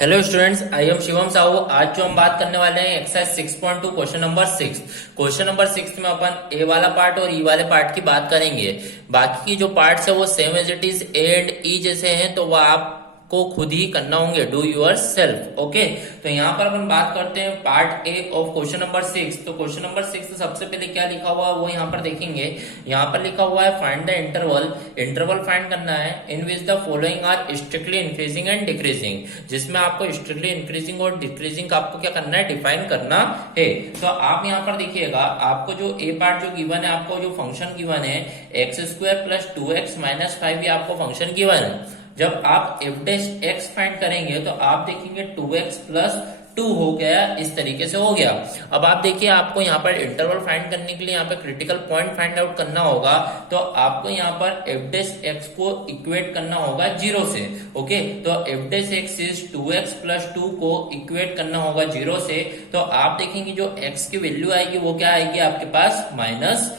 Hello students, I am Shivam Sahu. आज जो हम बात करने वाले हैं exercise 6.2 question number 6। Question number 6 में अपन ए वाला पार्ट और ई वाले पार्ट की बात करेंगे। बाकी की जो पार्ट्स है वो same as it is A and E जैसे हैं, तो वह आपको खुद ही करना होंगे, डू योर सेल्फ। ओके, तो यहाँ पर अपन बात करते हैं part A of question number 6। तो क्वेश्चन नंबर 6 सबसे पहले क्या लिखा हुआ है वो यहाँ पर देखेंगे। यहाँ पर लिखा हुआ है find the interval. Interval find करना है in which the following are strictly increasing and decreasing, जिसमें आपको स्ट्रिक्टली इंक्रीजिंग और डिक्रीजिंग आपको क्या करना है, डिफाइन करना है। तो आप यहाँ पर देखिएगा, आपको जो ए पार्ट जो गिवन है, आपको जो फंक्शन गिवन है x square plus 2x minus 5 ये आपको फंक्शन गिवन है। जब आप एफ डैश एक्स फाइंड करेंगे तो आप देखेंगे 2x प्लस 2 हो गया, इस तरीके से हो गया। अब आप देखिए, आपको यहाँ पर इंटरवल फाइंड करने के लिए यहाँ पे क्रिटिकल पॉइंट फाइंड आउट करना होगा। तो आपको यहाँ पर एफ डैश एक्स को इक्वेट करना होगा 0 से। ओके, तो F dash X is 2x plus 2 को इक्वेट करना होगा 0 से। तो आप देखेंगे जो x की वैल्यू आएगी वो क्या आएगी आपके पास, -1।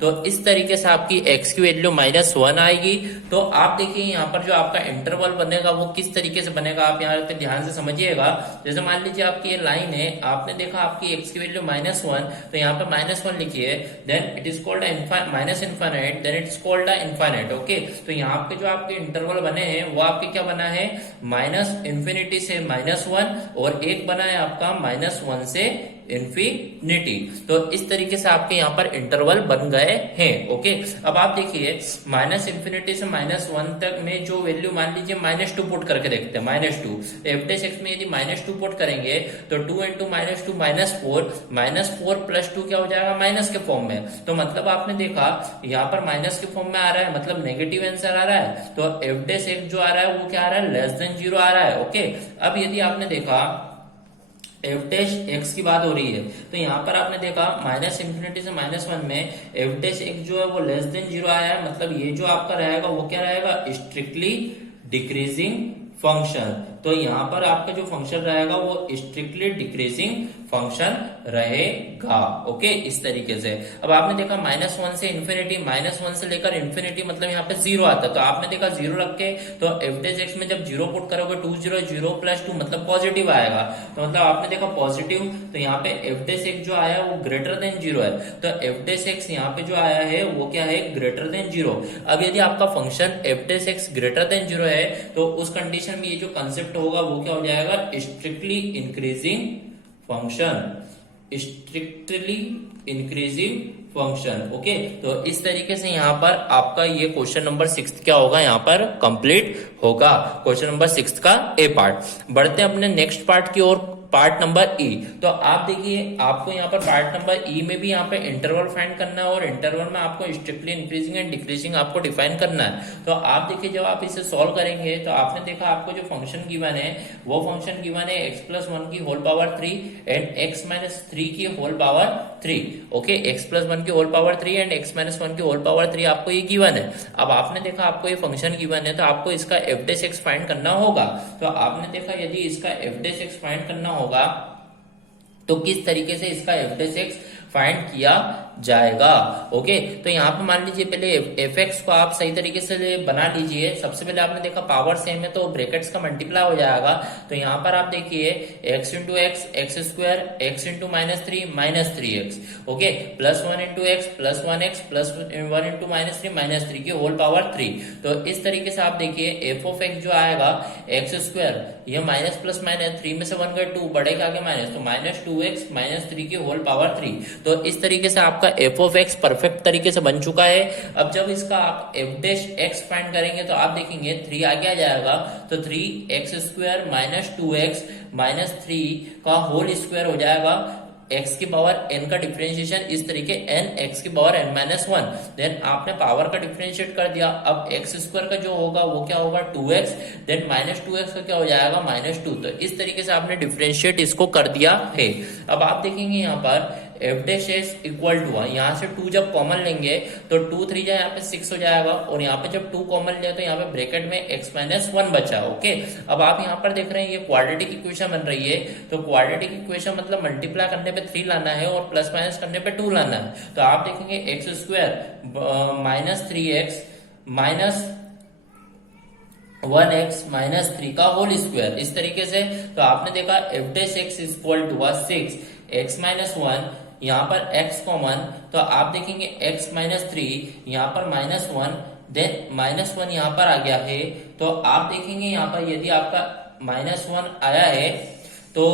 तो इस तरीके से आपकी x की वैल्यू -1 आएगी। तो आप देखिए यहाँ पर जो आपका इंटरवल बनेगा वो किस तरीके से बनेगा, आप यहाँ पे ध्यान से समझिएगा। जैसे मान लीजिए आपकी ये लाइन है, आपने देखा आपकी x की वैल्यू -1, तो यहाँ पे -1 लिखिए, then it is called minus infinite, then it is called infinite. Okay, तो यहाँ पे जो आपके इंटरवल बने हैं वो आपके क्या बना है, -∞ से -1, और एक बना है आपका -1 से इन्फिनिटी। तो इस तरीके से आपके यहाँ पर इंटरवल बन गए हैं। ओके, अब आप देखिए -∞ से -1 तक में जो वैल्यू, मान लीजिए -2 पुट करके देखते हैं, -2 एफ डैश एक्स में यदि -2 पुट करेंगे तो 2 इंटू -2 -4 प्लस 2 क्या हो जाएगा, माइनस के फॉर्म में। तो मतलब आपने देखा यहाँ पर माइनस के फॉर्म में आ रहा है, मतलब नेगेटिव आंसर आ रहा है। तो एफ डैश एक्स जो आ रहा है वो क्या आ रहा है, <0 आ रहा है। ओके, अब यदि आपने देखा एफ डैश एक्स की बात हो रही है, तो यहाँ पर आपने देखा -∞ से -1 में एफ डैश एक्स जो है वो <0 आया है, मतलब ये जो आपका रहेगा वो क्या रहेगा, स्ट्रिक्टली डिक्रीजिंग फंक्शन। तो यहाँ पर आपका जो फंक्शन रहेगा वो स्ट्रिक्टली डिक्रीजिंग फंक्शन रहेगा। ओके, इस तरीके से। अब आपने देखा -1 से इन्फिनिटी, -1 से लेकर इन्फिनिटी मतलब यहाँ पे 0 आता है। तो आपने देखा 0 रख के, तो एफ डैश एक्स में जब 0 पुट करोगे 2 0 0 प्लस 2 मतलब पॉजिटिव आएगा। तो मतलब आपने देखा पॉजिटिव, तो यहाँ पे एफ डैश एक्स जो आया वो ग्रेटर देन 0 है। तो एफ डैश एक्स यहाँ पे जो आया है वो क्या है, ग्रेटर देन 0। अब यदि आपका function F dash x greater than 0 है, तो उस कंडीशन में ये जो कंसेप्ट होगा वो क्या हो जाएगा, strictly increasing function, strictly increasing function. Okay, तो इस तरीके से यहाँ पर आपका ये क्वेश्चन नंबर 6 क्या होगा, यहाँ पर कंप्लीट होगा क्वेश्चन नंबर 6 का ए पार्ट। बढ़ते हैं अपने नेक्स्ट पार्ट की ओर, पार्ट नंबर ई। तो आप देखिए, आपको यहाँ पर पार्ट नंबर ई में भी यहाँ पे इंटरवल फाइंड करना है, और इंटरवल में आपको स्ट्रिक्टली इंक्रीजिंग एंड डिक्रीजिंग आपको डिफाइन करना है। तो आप देखिए, जब आप इसे सॉल्व करेंगे तो आपने देखा आपको जो फंक्शन गिवन है वो फंक्शन गिवन है x+1 की होल पावर 3 एंड x-3 की होल पावर 3। ओके, x+1 की होल पावर 3 एंड x-1 की होल पावर 3 आपको ये गिवन है। अब आपने देखा आपको ये फंक्शन गिवन है, तो आपको इसका एफ डैश एक्स फाइंड करना होगा। तो आपने देखा यदि इसका एफ डैश एक्स फाइंड करना होगा तो किस तरीके से इसका एफ डैश एक्स फाइंड किया जाएगा। ओके, तो यहाँ पे मान लीजिए पहले एफ एक्स को आप सही तरीके से बना लीजिए। सबसे पहले आपने देखा पावर सेम है तो ब्रैकेट्स का मल्टीप्लाई हो जाएगा। तो यहाँ पर आप देखिए x into x, x square, x into -3 -3x। Okay, +1 into x plus 1x plus 1 into -3 की होल पावर 3। तो इस तरीके से आप देखिए एफ ऑफ एक्स जो आएगा एक्स स्क्वायर, ये माइनस प्लस माइनस 3 में से 1 गए 2, बढ़ेगा आगे माइनस, तो -2x -3 की होल पावर 3। तो इस तरीके से आपका एफ ऑफ एक्स परफेक्ट तरीके से बन चुका है। अब जब इसका आप एफ डैश एक्स फाइंड करेंगे तो आप देखेंगे 3 आगे आ जाएगा, तो 3x² -2x -3 का होल स्क्वायर हो जाएगा। x की पावर n का डिफरेंशिएशन इस तरीके n x की पावर n-1, देन आपने पावर का डिफरेंशिएट कर दिया। अब x² का जो होगा वो क्या होगा 2x, देन -2x का क्या हो जाएगा -2। तो इस तरीके से आपने डिफरेंशिएट इसको कर दिया है। अब आप देखेंगे यहाँ पर F dash X equal to, यहाँ से 2 जब कॉमन लेंगे तो 2 3 जा यहाँ पे 6 हो जाएगा, और यहाँ पे जब 2 कॉमन ले तो यहाँ पे ब्रैकेट में x-1 बचा। ओके, अब आप यहाँ पर देख रहे हैं ये क्वाड्रेटिक इक्वेशन बन रही है। तो क्वाड्रेटिक इक्वेशन मतलब मल्टीप्लाई करने पे 3 लाना है और प्लस माइनस करने पे 2 लाना है। तो आप देखेंगे x² -3x 1x माइनस 3 का होल स्क्वायर, इस तरीके से। तो आपने देखा F dash X is equal to 6 x minus 1, यहाँ पर x कॉमन, तो आप देखेंगे x माइनस 3, यहाँ पर माइनस 1, देन माइनस 1 यहाँ पर आ गया है। तो आप देखेंगे यहाँ पर यदि आपका माइनस 1 आया है तो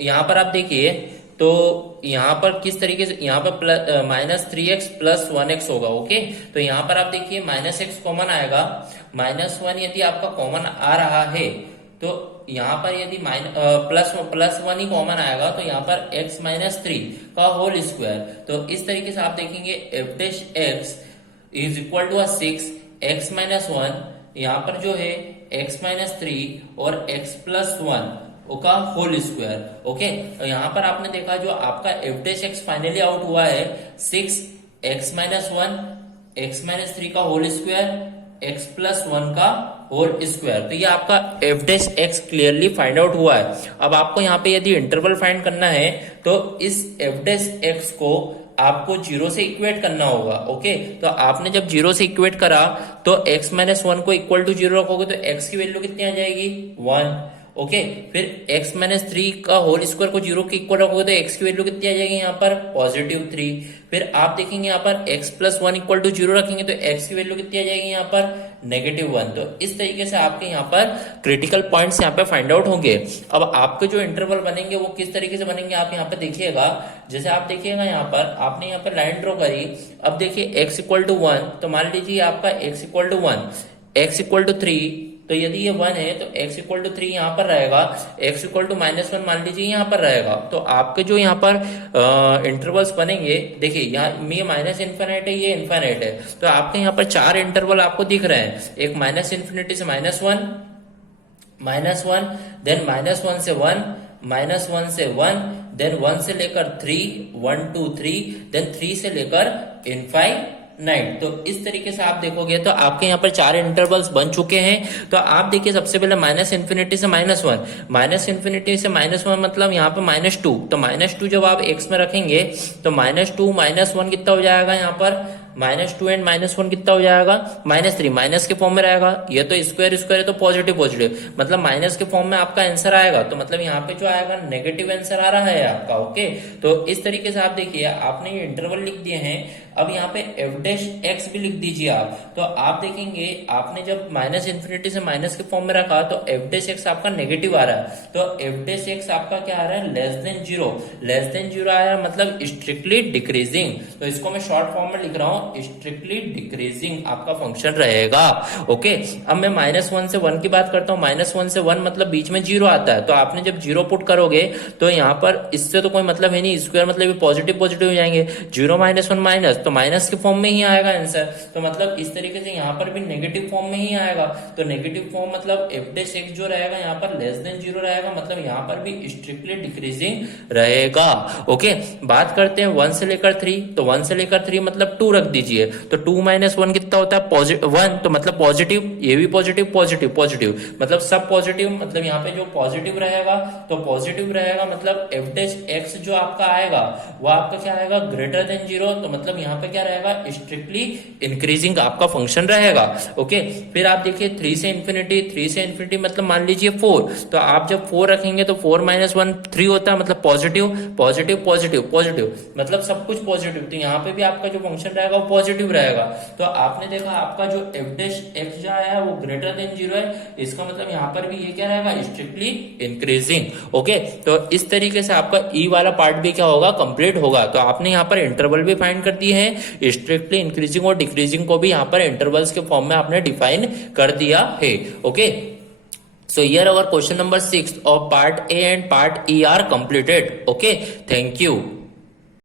यहाँ पर आप देखिए, तो यहाँ पर किस तरीके से, यहाँ पर plus minus 3x plus 1x होगा। ओके, तो यहाँ पर आप देखिए माइनस x कॉमन आएगा, माइनस 1 यदि आपका कॉमन आ रहा है तो यहाँ पर यदि प्लस 1 ही कॉमन आएगा तो यहाँ पर x माइनस 3 का होल स्क्वायर। तो इस तरीके से आप देखेंगे F dash X is equal to 6 x minus 1, यहाँ पर जो है x माइनस 3 और x प्लस 1 का होल स्क्वायर। ओके, तो यहाँ पर आपने देखा जो आपका F dash x finally out हुआ है 6 x माइनस 1 x माइनस 3 का होल स्क्वायर x प्लस 1 का होल स्क्वायर। तो ये आपका F dash x clearly find out हुआ है। अब आपको यहाँ पे यदि इंटरवल फाइंड करना है तो इस एफ डैश एक्स को आपको 0 से इक्वेट करना होगा। ओके, तो आपने जब 0 से इक्वेट करा तो x माइनस 1 को इक्वल टू 0 रखोगे तो x की वैल्यू कितनी आ जाएगी 1। ओके, फिर x माइनस 3 का होल स्क्वायर को 0 के इक्वल रखोगे तो x की वैल्यू कितनी आ जाएगी यहाँ पर पॉजिटिव 3। फिर आप देखेंगे यहाँ पर x प्लस 1 इक्वल टू 0 रखेंगे तो x की वैल्यू कितनी आ जाएगी यहाँ पर नेगेटिव 1। तो इस तरीके से आपके यहाँ पर क्रिटिकल पॉइंट्स यहाँ पे फाइंड आउट होंगे। अब आपके जो इंटरवल बनेंगे वो किस तरीके से बनेंगे आप यहाँ पे देखिएगा। जैसे आप देखिएगा यहाँ पर आपने यहाँ पर लाइन ड्रॉ करी, अब देखिए x इक्वल टू 1, तो मान लीजिए आपका x equal to 1, x equal to 3, तो यदि ये 1 है तो x इक्वल टू 3 यहाँ पर रहेगा, x इक्वल टू माइनस 1 मान लीजिए यहाँ पर रहेगा। तो आपके जो यहाँ पर इंटरवल्स बनेंगे, देखिए यहाँ ये माइनस इन्फिनिट है, ये इन्फिनिट है, तो आपके यहाँ पर 4 इंटरवल आपको दिख रहे हैं। एक माइनस इन्फिनिटी से माइनस 1, देन माइनस 1 से 1, माइनस 1 से 1, देन 1 से लेकर 3, 1 2 3, देन 3 से लेकर इनफाइनाइट। तो इस तरीके से आप देखोगे तो आपके यहाँ पर 4 इंटरवल्स बन चुके हैं। तो आप देखिए सबसे पहले माइनस इन्फिनिटी से माइनस 1, माइनस इन्फिनिटी से माइनस 1 मतलब यहाँ पे माइनस 2, तो माइनस 2 जब आप x में रखेंगे तो माइनस 2 माइनस 1 कितना हो जाएगा यहाँ पर माइनस 2 एंड माइनस 1 कितना हो जाएगा माइनस 3, माइनस के फॉर्म में रहेगा। ये तो स्क्वायर स्क्वायर है तो पॉजिटिव पॉजिटिव, मतलब माइनस के फॉर्म में आपका आंसर आएगा, तो मतलब यहाँ पे जो आएगा नेगेटिव आंसर आ रहा है आपका। ओके, तो इस तरीके से आप देखिए आपने ये इंटरवल लिख दिए हैं। अब यहाँ पे एफ डैश एक्स भी लिख दीजिए आप। तो आप देखेंगे आपने जब माइनस इन्फिनिटी से माइनस के फॉर्म में रखा तो एफ डैश एक्स आपका नेगेटिव आ रहा है, तो एफ डैश एक्स आपका क्या आ रहा है लेस देन 0, लेस देन 0 आ रहा है मतलब स्ट्रिक्टली डिक्रीजिंग। तो इसको मैं शॉर्ट फॉर्म में लिख रहा हूँ, स्ट्रिक्टली डिक्रीजिंग आपका फंक्शन रहेगा। ओके, अब मैं माइनस 1 से 1 की बात करता हूँ। माइनस 1 से 1 मतलब बीच में 0 आता है, तो आपने जब 0 पुट करोगे तो यहाँ पर इससे तो कोई मतलब है नहीं, स्क्वायर मतलब पॉजिटिव पॉजिटिव हो जाएंगे, 0 माइनस 1 माइनस, तो माइनस के फॉर्म में ही आएगा आंसर। तो मतलब इस तरीके से यहाँ पर भी नेगेटिव फॉर्म में ही आएगा। तो नेगेटिव फॉर्म मतलब एफ डैश एक्स जो रहेगा यहाँ पर लेस देन 0 रहेगा, मतलब यहाँ पर भी स्ट्रिक्टली डिक्रीजिंग रहेगा। ओके, बात करते हैं 1 से लेकर 3, तो 1 से लेकर 3 मतलब 2 रख दीजिए, तो 2 माइनस 1 कितना होता है पॉजिटिव 1, तो मतलब पॉजिटिव, ये भी पॉजिटिव पॉजिटिव पॉजिटिव, मतलब सब पॉजिटिव, मतलब यहाँ पे जो पॉजिटिव रहेगा तो पॉजिटिव रहेगा, मतलब एफ डैश एक्स जो आपका आएगा वो आपका क्या आएगा ग्रेटर देन 0, तो मतलब यहाँ पे क्या रहेगा स्ट्रिक्टली इंक्रीजिंग आपका फंक्शन रहेगा। ओके, फिर आप देखिए 3 से इंफिनिटी, 3 से इंफिनिटी मतलब मान लीजिए 4, तो आप जब 4 रखेंगे तो 4 माइनस 1 3 होता है, मतलब पॉजिटिव पॉजिटिव पॉजिटिव पॉजिटिव, मतलब सब कुछ पॉजिटिव, तो यहाँ पे भी आपका जो फंक्शन रहेगा वो पॉजिटिव रहेगा। तो आपने देखा आपका जो एफ डैश एक्स जो आया है वो ग्रेटर देन 0 है, इसका मतलब यहाँ पर भी ये क्या रहेगा स्ट्रिक्टली इंक्रीजिंग। ओके, तो इस तरीके से आपका ई वाला पार्ट भी क्या होगा कंप्लीट होगा। तो आपने यहाँ पर इंटरवल भी फाइंड कर दिए हैं, स्ट्रिक्टली इंक्रीजिंग और डिक्रीजिंग को भी यहाँ पर इंटरवल्स के फॉर्म में आपने डिफाइन कर दिया है। Okay, so here our question number 6 of part A and part E are completed. Okay, thank you.